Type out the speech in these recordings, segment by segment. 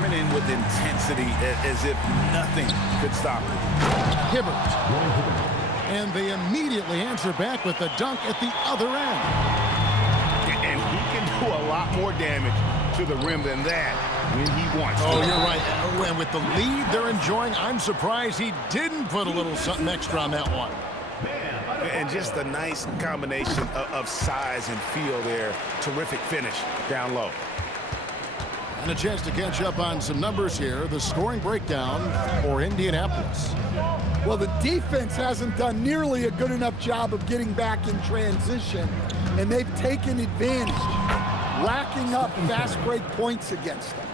coming in with intensity as if nothing could stop him. Hibbert. And they immediately answer back with the dunk at the other end. And he can do a lot more damage to the rim than that when he wants to. Oh, you're right. And with the lead they're enjoying, I'm surprised he didn't put a little something extra on that one. And just a nice combination of size and feel there. Terrific finish down low. And a chance to catch up on some numbers here. The scoring breakdown for Indianapolis. Well, the defense hasn't done nearly a good enough job of getting back in transition, and they've taken advantage, racking up fast break points against them.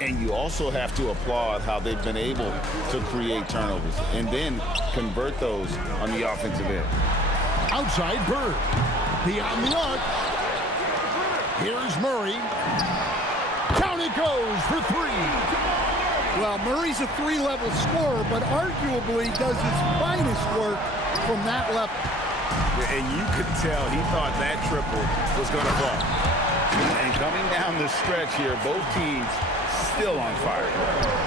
And you also have to applaud how they've been able to create turnovers and then convert those on the offensive end. Outside Bird. Beyond the arc. Here's Murray. Down it goes for three. Well, Murray's a three-level scorer, but arguably does his finest work from that level. And you could tell he thought that triple was going to fall. And coming down the stretch here, both teams still on fire.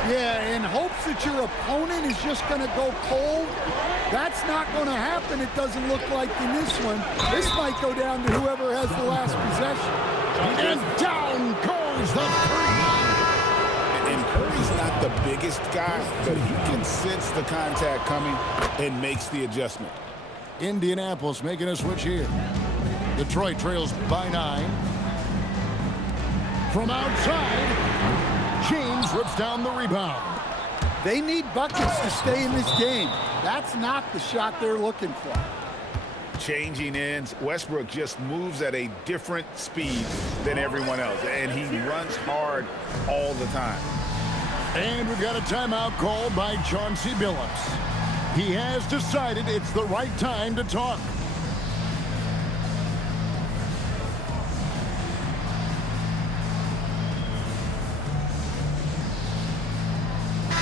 Yeah, in hopes that your opponent is just going to go cold. That's not going to happen, it doesn't look like in this one. This might go down to whoever has the last possession. And down goes the three. And Curry's not the biggest guy, but he can sense the contact coming and makes the adjustment. Indianapolis making a switch here. Detroit trails by 9. From outside, James rips down the rebound. They need buckets to stay in this game. That's not the shot they're looking for. Changing ends, Westbrook just moves at a different speed than everyone else, and he runs hard all the time. And we've got a timeout called by Chauncey Billups. He has decided it's the right time to talk.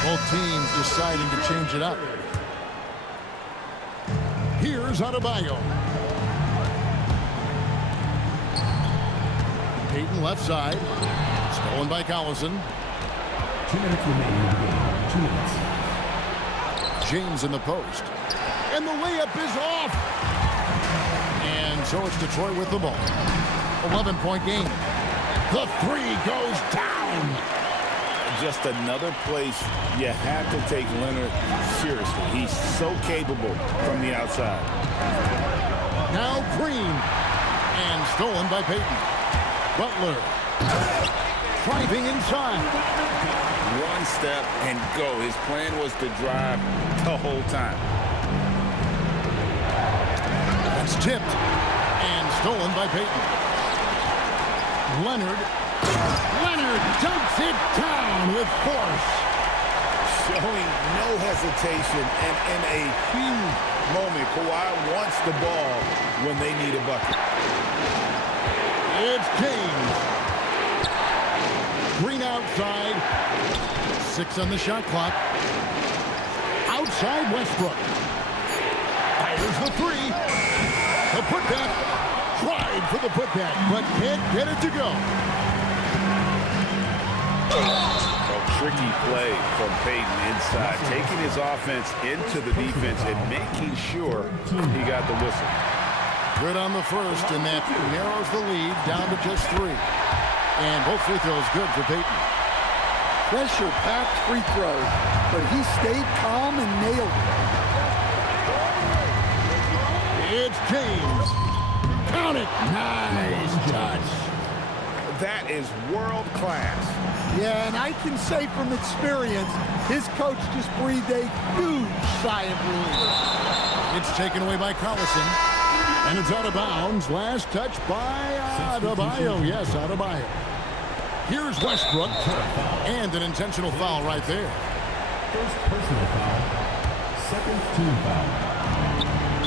Both teams deciding to change it up. Here's Adebayo. Payton left side. Stolen by Collison. 2 minutes remaining in the game. 2 minutes. James in the post. And the layup is off. And so it's Detroit with the ball. 11-point game. The three goes down. Just another place you have to take Leonard seriously. He's so capable from the outside. Now Green. And stolen by Payton. Butler. Driving inside. One step and go. His plan was to drive the whole time. That's tipped. And stolen by Payton. Leonard dunks it down with force. Showing no hesitation and in a huge moment. Kawhi wants the ball when they need a bucket. It's James. Green outside. 6 on the shot clock. Outside Westbrook. Fires the three. The putback. Tried for the putback, but can't get it to go. A tricky play from Payton inside, taking his offense into the defense and making sure he got the whistle. Good on the first, and that narrows the lead down to just 3. And both free throws good for Payton. Pressure-packed free throw, but he stayed calm and nailed it. It's James. Count it. Nice touch. That is world class. Yeah, and I can say from experience, his coach just breathed a huge sigh of relief. It's taken away by Collison. And it's out of bounds. Last touch by Adebayo. Yes, Adebayo. Here's Westbrook. And an intentional foul right there. First personal foul. Second team foul.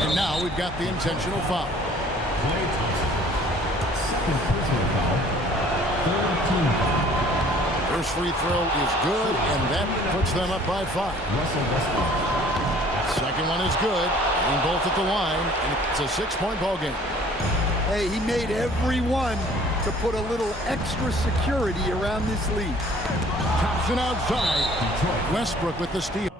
And now we've got the intentional foul. Klay Thompson. Second personal foul. Third team foul. First free throw is good, and that puts them up by 5. Russell Westbrook. Second one is good, and both at the line, and it's a 6-point ball game. Hey, he made every one to put a little extra security around this lead. Thompson Thompson outside. Westbrook with the steal.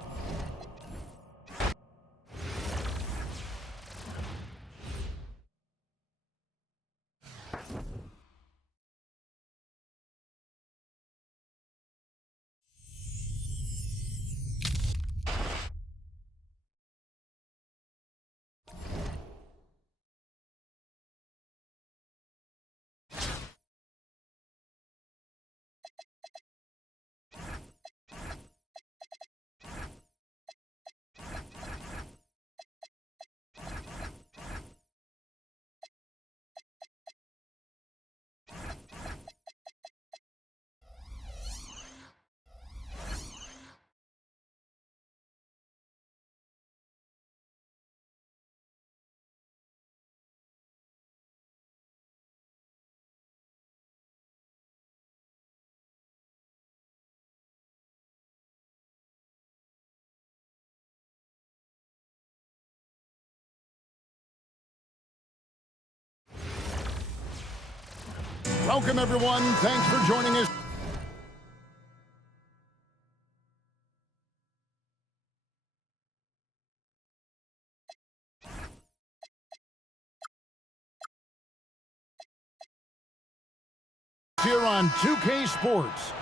Welcome, everyone. Thanks for joining us. Here on 2K Sports,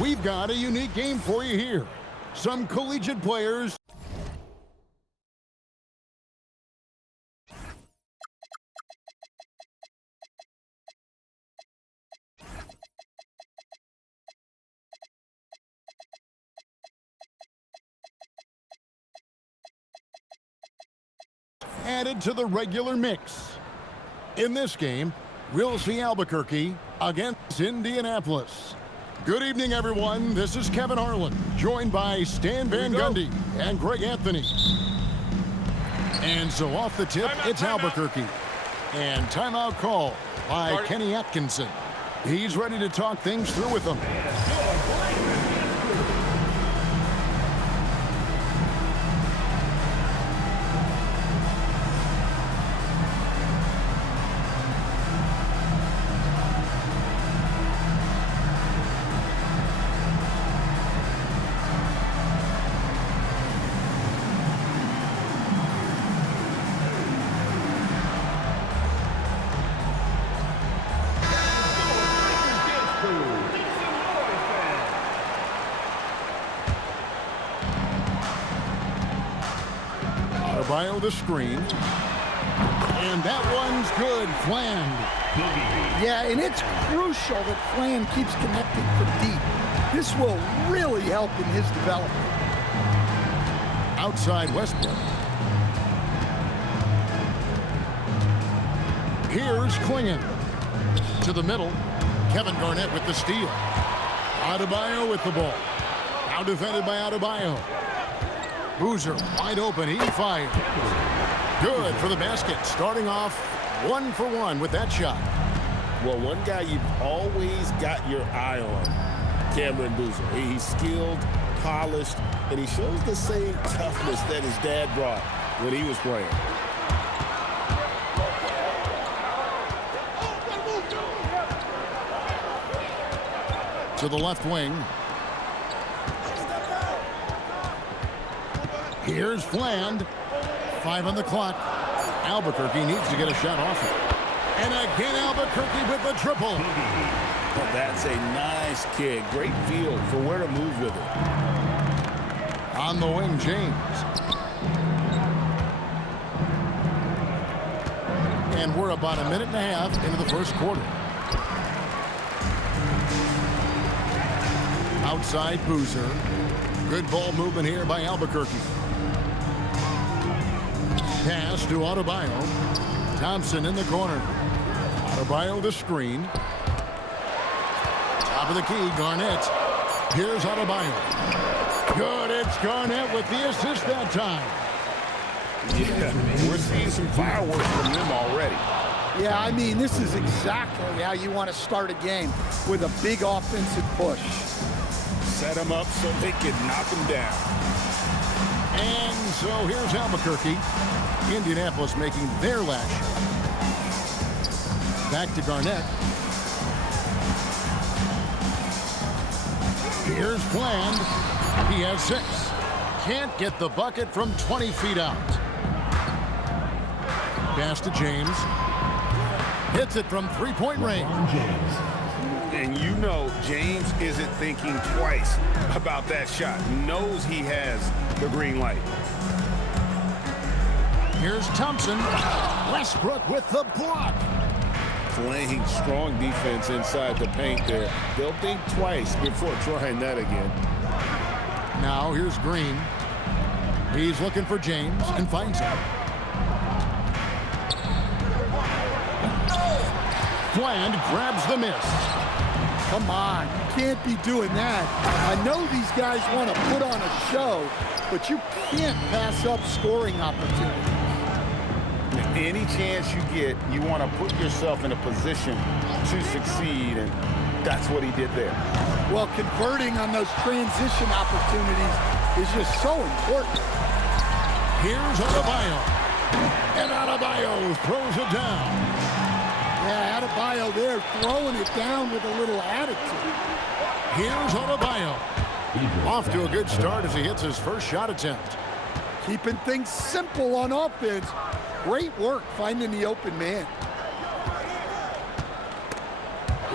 we've got a unique game for you here. Some collegiate players added to the regular mix. In this game, we'll see Albuquerque against Indianapolis. Good evening, everyone. This is Kevin Harlan, joined by Stan Van Gundy and Greg Anthony. And so off the tip, it's Albuquerque. And timeout call by Kenny Atkinson. He's ready to talk things through with them. Bio the screen. And that one's good. Fland. Yeah, and it's crucial that Fland keeps connecting from deep. This will really help in his development. Outside Westbrook. Here's Klingon. To the middle. Kevin Garnett with the steal. Adebayo with the ball. Now defended by Adebayo. Boozer wide open. He fired. Good for the basket. Starting off 1 for 1 with that shot. Well, one guy you've always got your eye on, Cameron Boozer. He's skilled, polished, and he shows the same toughness that his dad brought when he was playing. To the left wing. Here's Fland. 5 on the clock. Albuquerque needs to get a shot off it. And again, Albuquerque with the triple. Well, that's a nice kick. Great feel for where to move with it. On the wing, James. And we're about a minute and a half into the first quarter. Outside Boozer. Good ball movement here by Albuquerque. Pass to Adebayo. Thompson in the corner. Adebayo the screen. Top of the key, Garnett. Here's Adebayo. Good, it's Garnett with the assist that time. Yeah, we're seeing some fireworks from them already. Yeah, I mean, this is exactly how you want to start a game, with a big offensive push. Set them up so they can knock them down. And so here's Albuquerque. Indianapolis making their last shot. Back to Garnett. Here's Bland. He has 6. Can't get the bucket from 20 feet out. Pass to James. Hits it from three-point range. And you know James isn't thinking twice about that shot. Knows he has the green light. Here's Thompson. Westbrook with the block. Playing strong defense inside the paint there. They'll think twice before trying that again. Now here's Green. He's looking for James and finds him. Bland grabs the miss. Come on, you can't be doing that. I know these guys want to put on a show, but you can't pass up scoring opportunities. Any chance you get, you want to put yourself in a position to succeed, and that's what he did there. Well, converting on those transition opportunities is just so important. Here's Adebayo. And Adebayo throws it down. Yeah, Adebayo there throwing it down with a little attitude. Here's Adebayo. Off to a good start as he hits his first shot attempt. Keeping things simple on offense. Great work finding the open man.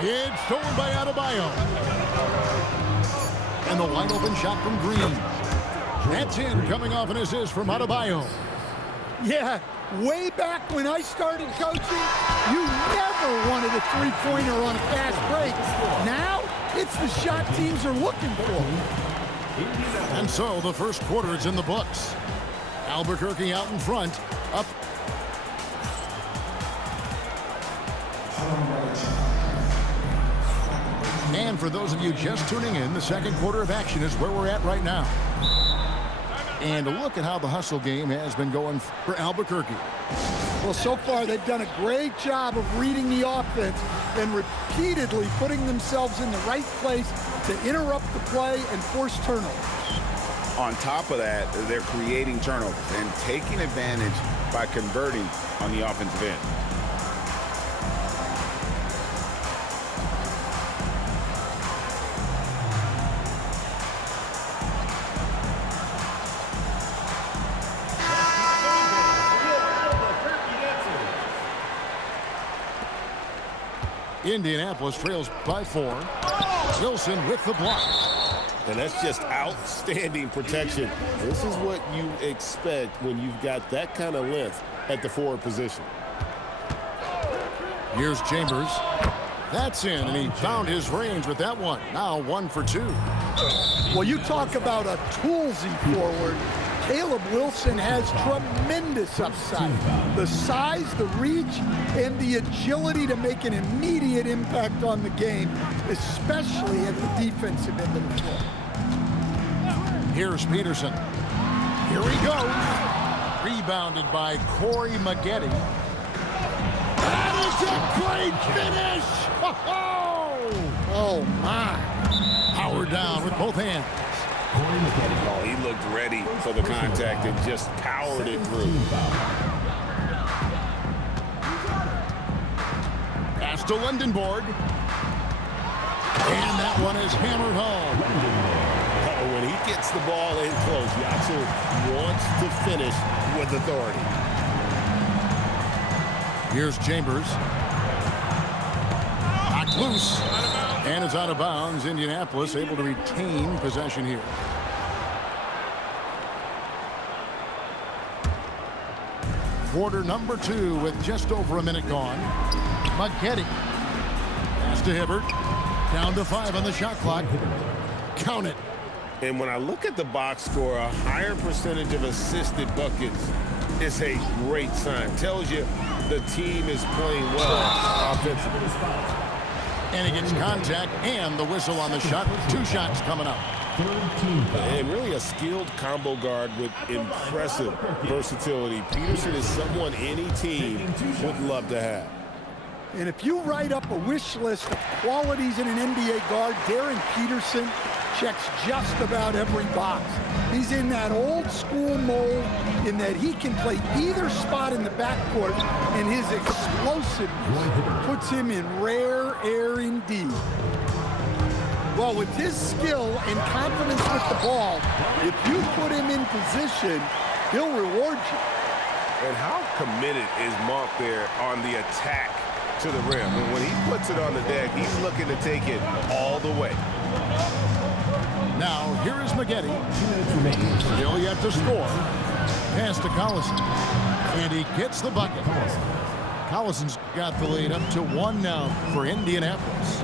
It's stolen by Adebayo. And the wide open shot from Green. That's in, coming off an assist from Adebayo. Yeah, way back when I started coaching, you never wanted a three-pointer on a fast break. Now, it's the shot teams are looking for. And so the first quarter is in the books. Albuquerque out in front, up. And for those of you just tuning in, the second quarter of action is where we're at right now. And look at how the hustle game has been going for Albuquerque. Well, so far they've done a great job of reading the offense and repeatedly putting themselves in the right place to interrupt the play and force turnovers. On top of that, they're creating turnovers and taking advantage by converting on the offensive end. Indianapolis trails by 4. Wilson with the block. And that's just outstanding protection. This is what you expect when you've got that kind of length at the forward position. Here's Chambers. That's in, and he found his range with that one. Now 1 for 2. Well, you talk about a toolsy forward. Caleb Wilson has tremendous upside. The size, the reach, and the agility to make an immediate impact on the game, especially at the defensive end of the floor. Here's Peterson. Here he goes. Rebounded by Corey Maggette. That is a great finish! Oh, my. Howard down with both hands. Oh, he looked ready for the contact and just powered it through. Pass to Lindenborg. And that one is hammered home. Oh, when he gets the ball in close, Yatsu wants to finish with authority. Here's Chambers. Knocked loose. And it's out of bounds. Indianapolis able to retain possession here. Quarter number 2 with just over a minute gone. Maggette. Pass to Hibbert. Down to 5 on the shot clock. Count it. And when I look at the box score, a higher percentage of assisted buckets is a great sign. Tells you the team is playing well offensively. And he gets contact and the whistle on the shot. 2 shots coming up. And really a skilled combo guard with impressive versatility. Peterson is someone any team would love to have. And if you write up a wish list of qualities in an NBA guard, Darren Peterson checks just about every box. He's in that old school mold in that he can play either spot in the backcourt, and his explosiveness puts him in rare air indeed. Well, with his skill and confidence with the ball, if you put him in position, he'll reward you. And how committed is Monk there on the attack to the rim? And when he puts it on the deck, he's looking to take it all the way. Now, here is McGetty. Still yet to score. Pass to Collison. And he gets the bucket. Collison's got the lead up to 1 now for Indianapolis.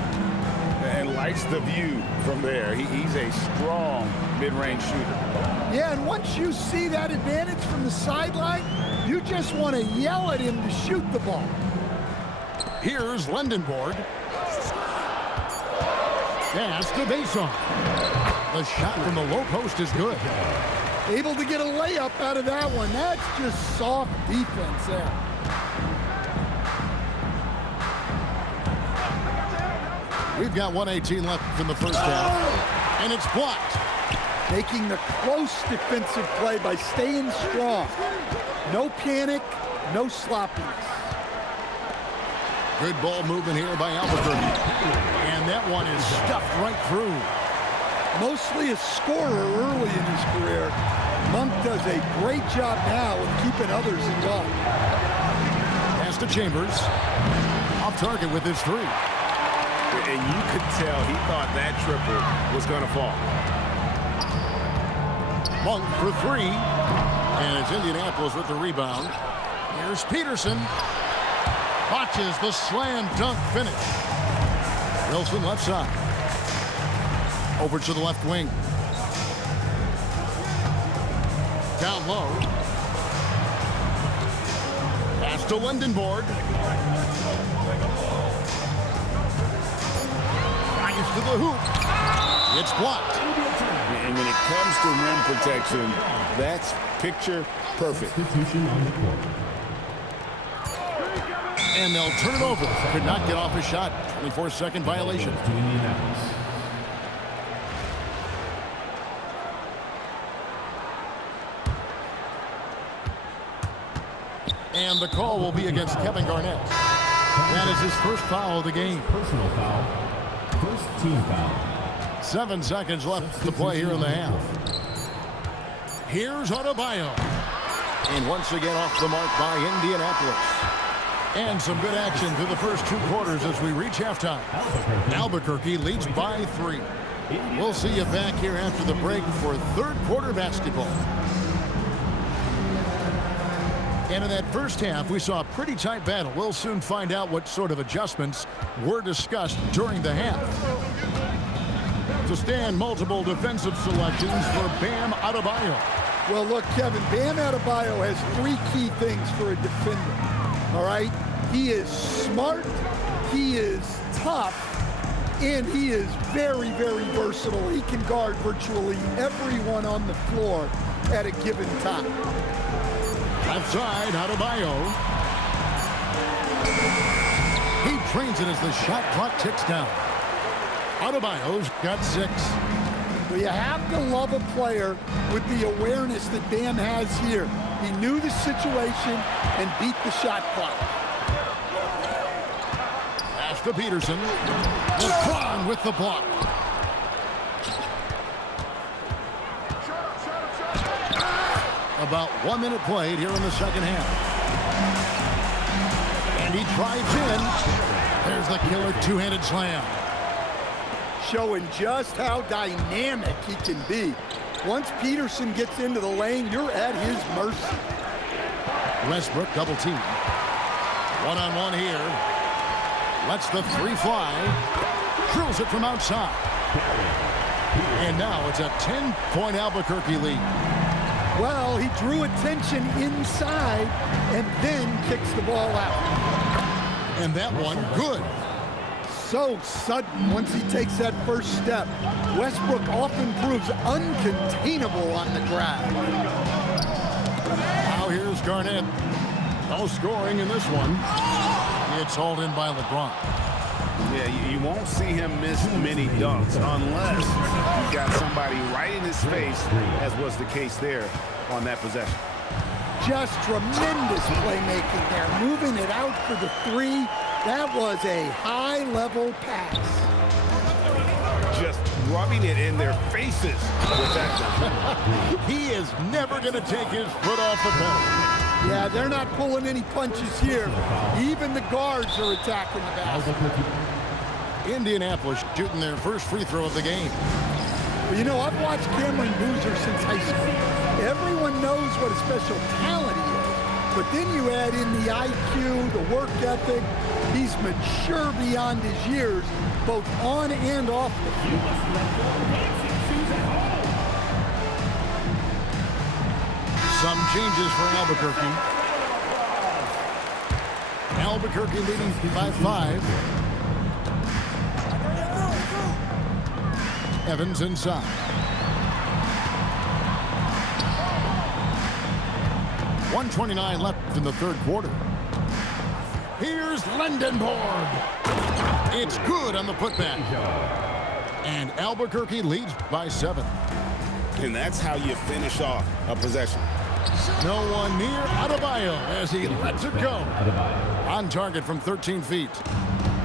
And likes the view from there. He's a strong mid-range shooter. Yeah, and once you see that advantage from the sideline, you just want to yell at him to shoot the ball. Here's Lendenborg. Pass to Bason. The shot from the low post is good. Able to get a layup out of that one. That's just soft defense there. We've got 1:18 left in the first half, and it's blocked. Making the close defensive play by staying strong. No panic, no sloppiness. Good ball movement here by Albuquerque. And that one is stuffed right through. Mostly a scorer early in his career, Monk does a great job now of keeping others involved. Pass to Chambers. Off target with his 3. And you could tell he thought that triple was going to fall. Monk for 3. And it's Indianapolis with the rebound. Here's Peterson. Watches the slam dunk finish. Wilson left side. Over to the left wing. Down low. Pass to Lendenborg. Drives to the hoop. It's blocked. And when it comes to rim protection, that's picture perfect. Substitution on the court. And they'll turn it over. Could not get off a shot. 24-second violation. To Indianapolis. And the call will be against Kevin Garnett. That is his first foul of the game. Personal foul. First team foul. 7 seconds left to play here in the half. Here's Adebayo. And once again off the mark by Indianapolis. And some good action through the first 2 quarters as we reach halftime. Albuquerque leads by 3. We'll see you back here after the break for third quarter basketball. And in that first half, we saw a pretty tight battle. We'll soon find out what sort of adjustments were discussed during the half. To stand, multiple defensive selections for Bam Adebayo. Well, look, Kevin, Bam Adebayo has 3 key things for a defender. All right? He is smart, he is tough, and he is very, very versatile. He can guard virtually everyone on the floor at a given time. Left side, Adebayo. He trains it as the shot clock ticks down. Adebayo's got 6. Well, you have to love a player with the awareness that Bam has here. He knew the situation and beat the shot clock. Pass to Peterson. LeBron with the block. About 1 minute played here in the second half. And he drives in. There's the killer 2-handed slam. Showing just how dynamic he can be. Once Peterson gets into the lane, you're at his mercy. Westbrook double team. One-on-one here. Lets the 3 fly. Drills it from outside. And now it's a 10-point Albuquerque lead. Well, he drew attention inside and then kicks the ball out. And that one good. So sudden once he takes that first step. Westbrook often proves uncontainable on the ground. Now here's Garnett. No scoring in this one. It's hauled in by LeBron. Yeah, you won't see him miss many dunks unless you've got somebody right in his face, as was the case there on that possession. Just tremendous playmaking there. Moving it out for the 3. That was a high-level pass. Just rubbing it in their faces with that. He is never going to take his foot off the pedal. Yeah, they're not pulling any punches here. Even the guards are attacking the basket. Indianapolis shooting their first free throw of the game. Well, you know, I've watched Cameron Boozer since high school. Everyone knows what a special talent he is. But then you add in the IQ, the work ethic. He's mature beyond his years, both on and off the field. Some changes for Albuquerque. Albuquerque leading by 5. Evans inside. .129 left in the third quarter. Here's Lendenborg. It's good on the putback. And Albuquerque leads by 7. And that's how you finish off a possession. No one near Adebayo as he lets it go. On target from 13 feet.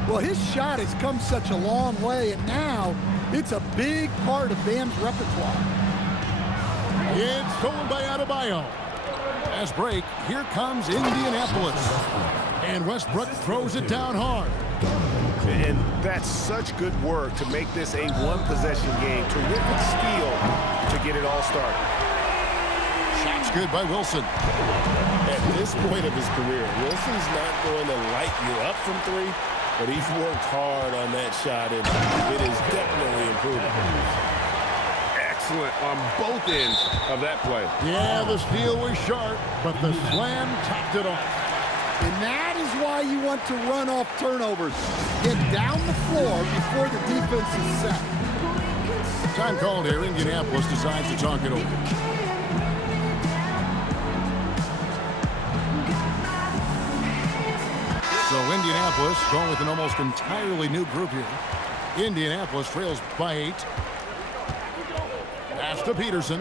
Well, his shot has come such a long way, and now it's a big part of Bam's repertoire. It's stolen by Adebayo. Fast break, here comes Indianapolis. And Westbrook throws it down hard. And that's such good work to make this a one-possession game. Terrific steal to get it all started. Shot's good by Wilson. At this point of his career, Wilson's not going to light you up from 3, but he's worked hard on that shot, and it is definitely improving. Excellent on both ends of that play. Yeah, the steal was sharp, but the slam topped it off. And that is why you want to run off turnovers. Get down the floor before the defense is set. Time called here. Indianapolis decides to talk it over. So Indianapolis going with an almost entirely new group here. Indianapolis trails by 8. Pass to Peterson.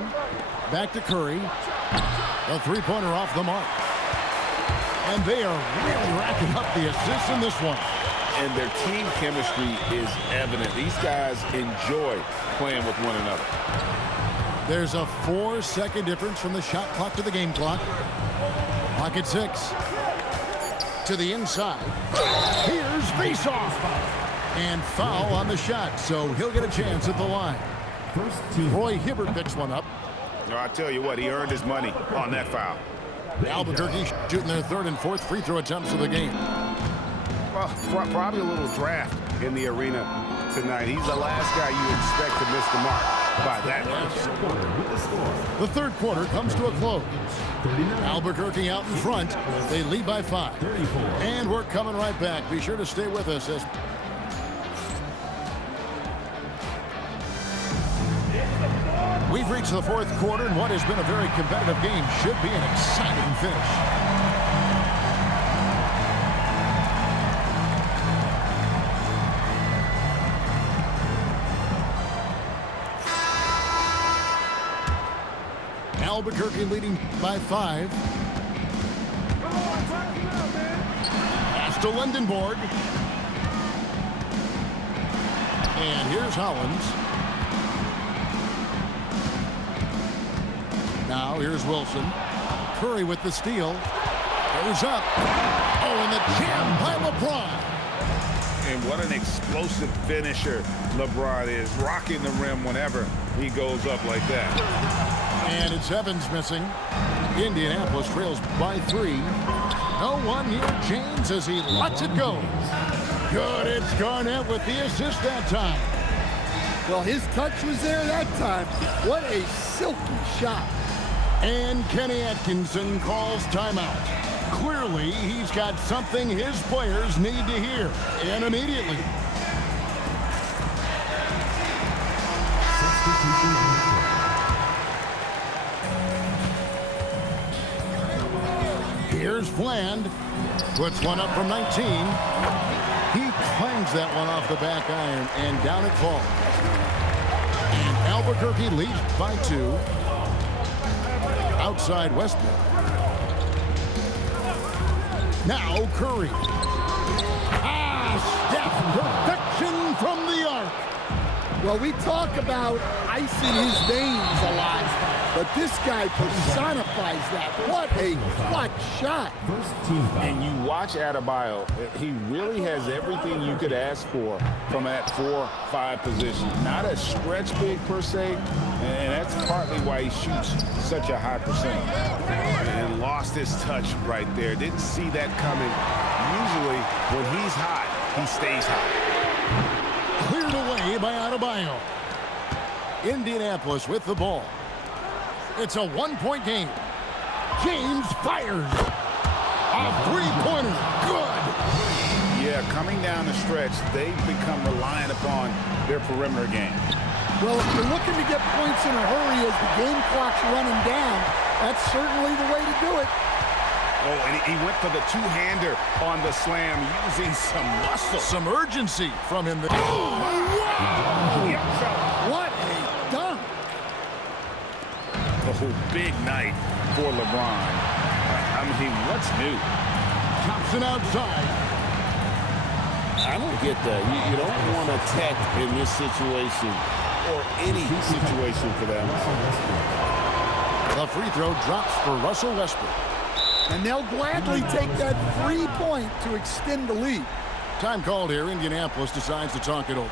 Back to Curry. A three-pointer off the mark. And they are really racking up the assists in this one. And their team chemistry is evident. These guys enjoy playing with one another. There's a 4-second difference from the shot clock to the game clock. Clock at 6. To the inside. Here's face-off. And foul on the shot, so he'll get a chance at the line. Roy Hibbert picks one up. I tell you what, he earned his money on that foul. Albuquerque shooting their 3rd and 4th free throw attempts of the game. Well, probably a little draft in the arena tonight. He's the last guy you expect to miss the mark by that much. The third quarter comes to a close. Albuquerque out in front. They lead by 5. And we're coming right back. Be sure to stay with us as we've reached the 4th quarter, and what has been a very competitive game should be an exciting finish. Albuquerque leading by 5. Pass to Lendenborg. And here's Hollins. Now here's Wilson. Curry with the steal. Goes up. Oh, and the jam by LeBron. And what an explosive finisher LeBron is. Rocking the rim whenever he goes up like that. And it's Evans missing. Indianapolis trails by 3. No one near James as he lets it go. Good, it's Garnett with the assist that time. Well, his touch was there that time. What a silky shot. And Kenny Atkinson calls timeout. Clearly, he's got something his players need to hear, and immediately. Here's Bland. Puts one up from 19. He clangs that one off the back iron, and down it falls. And Albuquerque leads by 2. Outside Westbrook. Now Curry. Steph, perfection from the arc. Well, we talk about ice in his veins a lot, but this guy personifies that. What a clutch shot. First team foul. And you watch Adebayo, he really has everything you could ask for from that 4-5 position. Not a stretch big per se, and that's partly why he shoots such a high percentage. And lost his touch right there. Didn't see that coming. Usually, when he's hot, he stays hot. Cleared away by Adebayo. Indianapolis with the ball. It's a one-point game. James fires. A three-pointer. Good. Yeah, coming down the stretch, they've become reliant upon their perimeter game. Well, if you're looking to get points in a hurry as the game clock's running down, that's certainly the way to do it. Oh, and he went for the two-hander on the slam, using some muscle. Some urgency from him. Oh, wow! Yep, fella. What a dunk! Oh, big night for LeBron. I mean, what's new? Thompson outside. I don't get that. You don't want to tech in this situation or any situation for that. The free throw drops for Russell Westbrook. And they'll gladly take that 3-point to extend the lead. Time called here. Indianapolis decides to talk it over.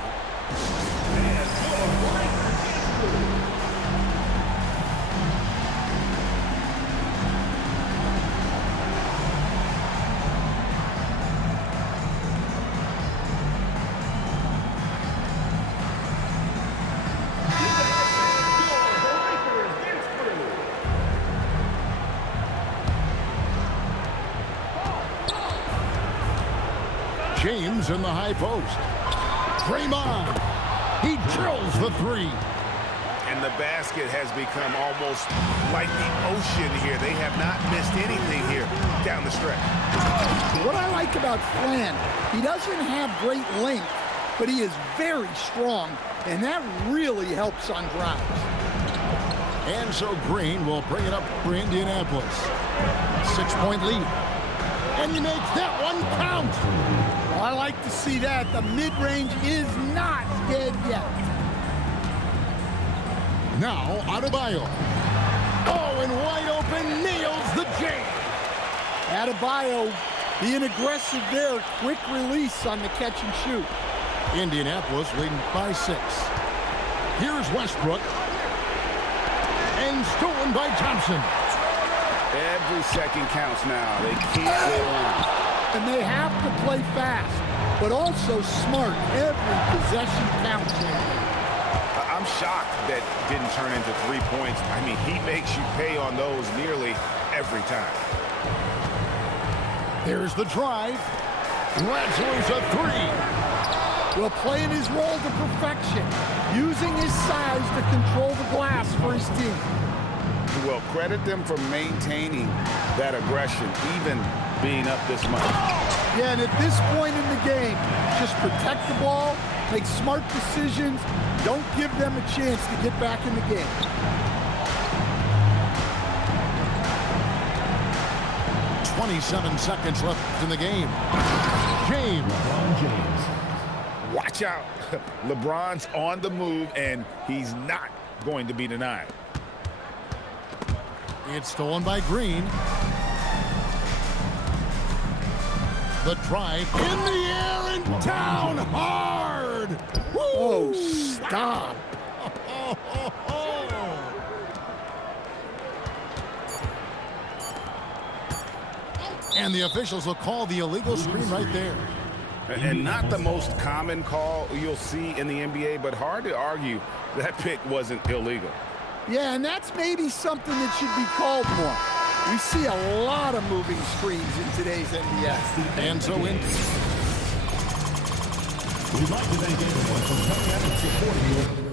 James in the high post. Draymond. He drills the three. And the basket has become almost like the ocean here. They have not missed anything here down the stretch. What I like about Flan, he doesn't have great length, but he is very strong, and that really helps on drives. And so Green will bring it up for Indianapolis. 6-point lead. And he makes that one count. Well, I like to see that. The mid-range is not dead yet. Now Adebayo. Oh, and wide open, nails the J. Adebayo being aggressive there. Quick release on the catch and shoot. Indianapolis leading by 6. Here's Westbrook. And stolen by Thompson. Every second counts now. They can't wait on. And they have to play fast, but also smart. Every possession counts. I'm shocked that didn't turn into 3 points. I mean, he makes you pay on those nearly every time. There's the drive. Razzler's a three. Well, playing his role to perfection, using his size to control the glass for his team. Well, credit them for maintaining that aggression, even being up this much. Yeah, and at this point in the game, just protect the ball, make smart decisions, don't give them a chance to get back in the game. .27 seconds left in the game. James. LeBron James. Watch out. LeBron's on the move, and he's not going to be denied. It's stolen by Green. The drive in the air and down hard. Woo! Oh, stop. And the officials will call the illegal screen right there. And not the most common call you'll see in the NBA, but hard to argue that pick wasn't illegal. Yeah, and that's maybe something that should be called more. We see a lot of moving screens in today's NBA. And so in. We'd like to thank everyone for coming out and supporting you.